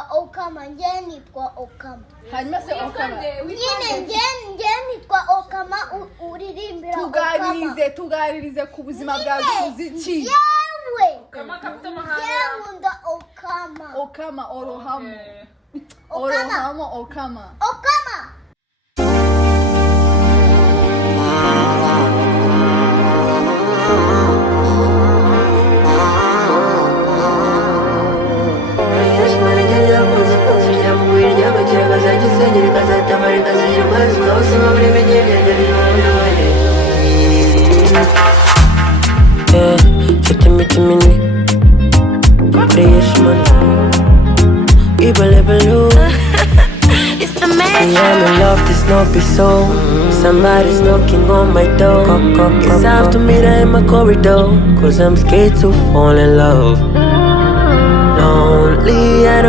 nitwa okkama, njye nitwa okkama. Hanyuma se okkama. Nyine njye nitwa okkama uririmbira okkama. Tuganirize ku buzima bwawe bw'umuziki. Yewe. Okkama kapita amahanga. Yewe ndo okkama. Okkama orohamo. Orohamo okkama. Okkama. It's the man. I'm in love, this not be so. Somebody's knocking on my door. It's time to meet her in my corridor, cause I'm scared to fall in love. Lonely, I don't